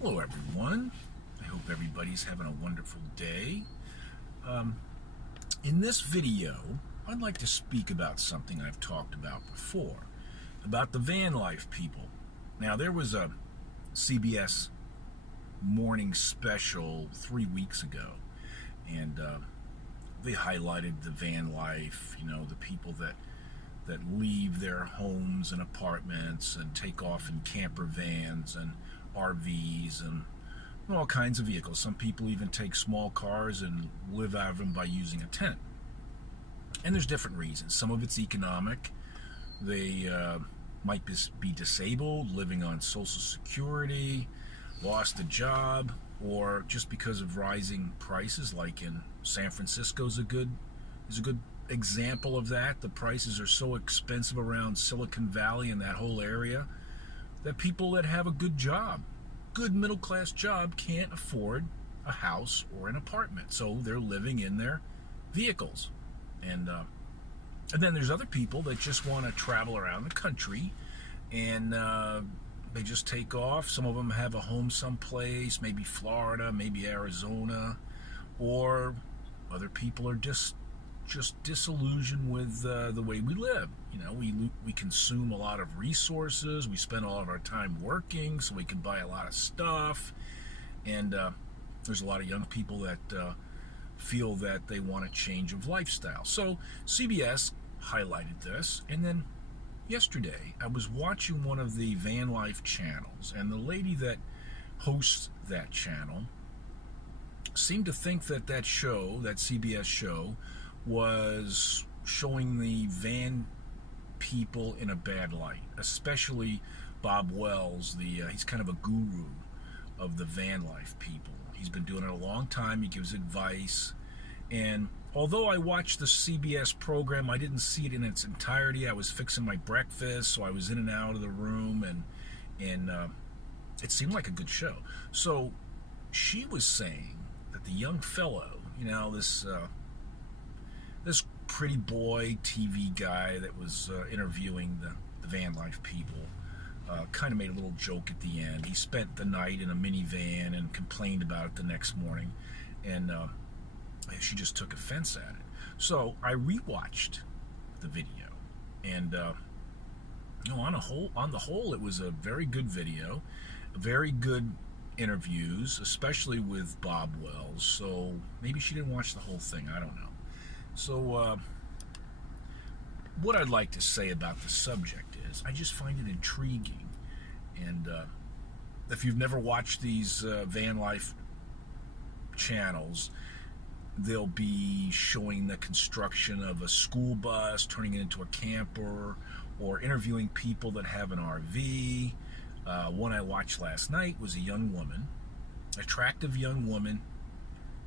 Hello everyone. I hope everybody's having a wonderful day. In this video, I'd like to speak about something I've talked about before, about the van life people. Now, there was a CBS morning special 3 weeks ago, and they highlighted the van life, the people that leave their homes and apartments and take off in camper vans and RVs and all kinds of vehicles. Some people even take small cars and live out of them by using a tent. And there's different reasons. Some of it's economic. They might be disabled, living on Social Security, lost a job, or just because of rising prices, like in San Francisco is a good example of that. The prices are so expensive around Silicon Valley and that whole area that people that have a good job, good middle-class job, can't afford a house or an apartment. So they're living in their vehicles. And then there's other people that just want to travel around the country, and they just take off. Some of them have a home someplace, maybe Florida, maybe Arizona, or other people are just disillusioned with the way we live. We consume a lot of resources. We spend all of our time working so we can buy a lot of stuff. And there's a lot of young people that feel that they want a change of lifestyle. So CBS highlighted this. And then yesterday, I was watching one of the van life channels, and the lady that hosts that channel seemed to think that show, that CBS show, was showing the van people in a bad light, especially Bob Wells. He's kind of a guru of the van life people. He's been doing it a long time. He gives advice. And although I watched the CBS program, I didn't see it in its entirety. I was fixing my breakfast, so I was in and out of the room, and it seemed like a good show. So she was saying that the young fellow, this pretty boy TV guy that was interviewing the van life people, kind of made a little joke at the end. He spent the night in a minivan and complained about it the next morning, and she just took offense at it. So I rewatched the video, and on the whole, it was a very good video, very good interviews, especially with Bob Wells. So maybe she didn't watch the whole thing. I don't know. So what I'd like to say about the subject is I just find it intriguing. And if you've never watched these van life channels, they'll be showing the construction of a school bus, turning it into a camper, or interviewing people that have an RV. One I watched last night was a young woman, attractive young woman,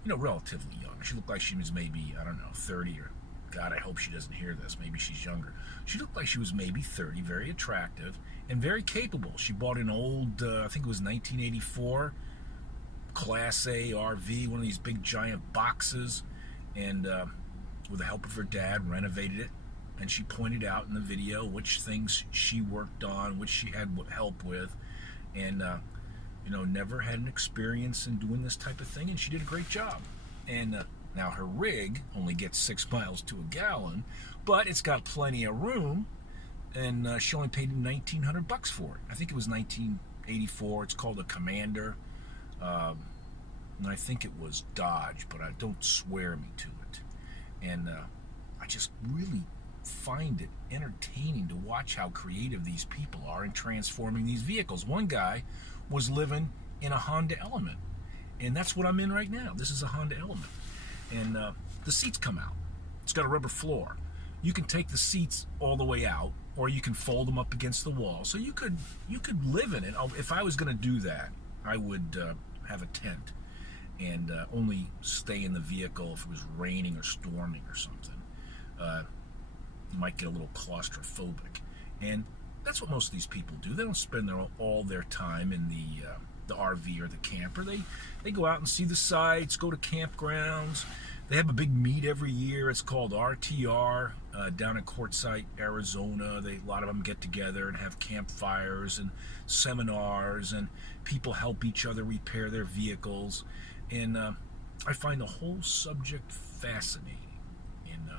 relatively young. She looked like she was maybe, 30, or, God, I hope she doesn't hear this. Maybe she's younger. She looked like she was maybe 30, very attractive, and very capable. She bought an old, I think it was 1984, Class A RV, one of these big giant boxes, and with the help of her dad, renovated it. And she pointed out in the video which things she worked on, which she had help with, and never had an experience in doing this type of thing, and she did a great job. And now her rig only gets 6 miles to a gallon, but it's got plenty of room, and she only paid $1,900 for it. I think it was 1984. It's called a Commander, and I think it was Dodge, but don't swear me to it. And I just really find it entertaining to watch how creative these people are in transforming these vehicles. One guy was living in a Honda Element, and that's what I'm in right now. This is a Honda Element, and the seats come out. It's got a rubber floor. You can take the seats all the way out, or you can fold them up against the wall. So you could live in it. If I was going to do that, I would have a tent and only stay in the vehicle if it was raining or storming or something. You might get a little claustrophobic, and that's what most of these people do. They don't spend all their time in the RV or the camper. They go out and see the sights, go to campgrounds. They have a big meet every year. It's called RTR, down in Quartzsite, Arizona. A lot of them get together and have campfires and seminars, and people help each other repair their vehicles. And I find the whole subject fascinating. And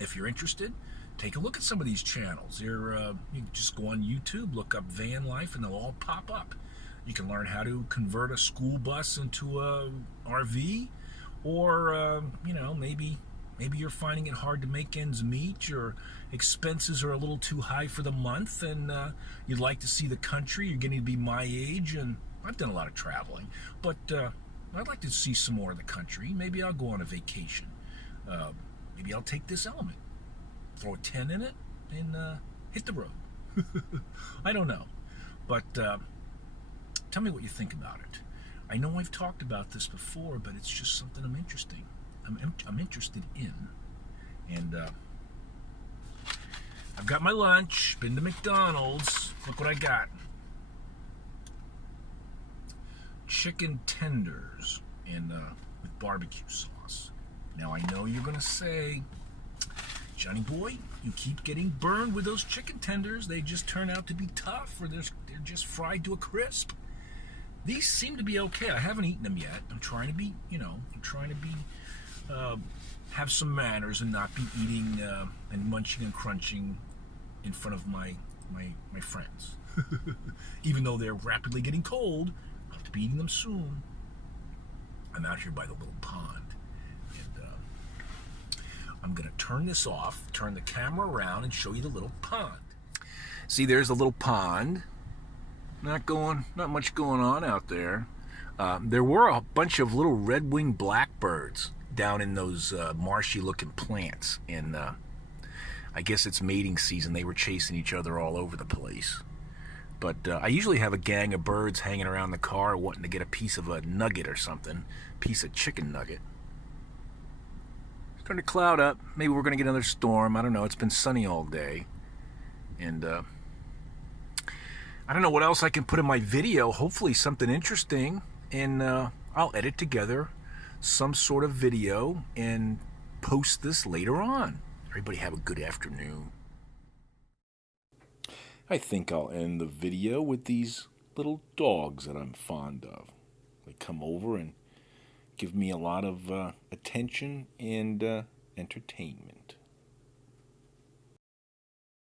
if you're interested, take a look at some of these channels. You just go on YouTube, look up van life, and they'll all pop up. You can learn how to convert a school bus into a RV, or maybe you're finding it hard to make ends meet. Your expenses are a little too high for the month, and you'd like to see the country. You're getting to be my age, and I've done a lot of traveling, but I'd like to see some more of the country. Maybe I'll go on a vacation. Maybe I'll take this Element, throw a 10 in it, and hit the road. I don't know, but tell me what you think about it. I know I've talked about this before, but it's just something I'm interested in. And I've got my lunch, been to McDonald's. Look what I got. Chicken tenders with barbecue sauce. Now I know you're gonna say, Johnny boy, you keep getting burned with those chicken tenders. They just turn out to be tough, or they're just fried to a crisp. These seem to be okay. I haven't eaten them yet. I'm trying to be, have some manners and not be eating and munching and crunching in front of my friends. Even though they're rapidly getting cold, I'll have to be eating them soon. I'm out here by the little pond, and I'm gonna turn this off, turn the camera around, and show you the little pond. See, there's the little pond. Not much going on out there. There were a bunch of little red-winged blackbirds down in those marshy-looking plants, and I guess it's mating season. They were chasing each other all over the place. But I usually have a gang of birds hanging around the car wanting to get a piece of a nugget or something, piece of chicken nugget. It's starting to cloud up. Maybe we're going to get another storm. I don't know. It's been sunny all day, and I don't know what else I can put in my video. Hopefully something interesting, and I'll edit together some sort of video and post this later on. Everybody have a good afternoon. I think I'll end the video with these little dogs that I'm fond of. They come over and give me a lot of attention and entertainment.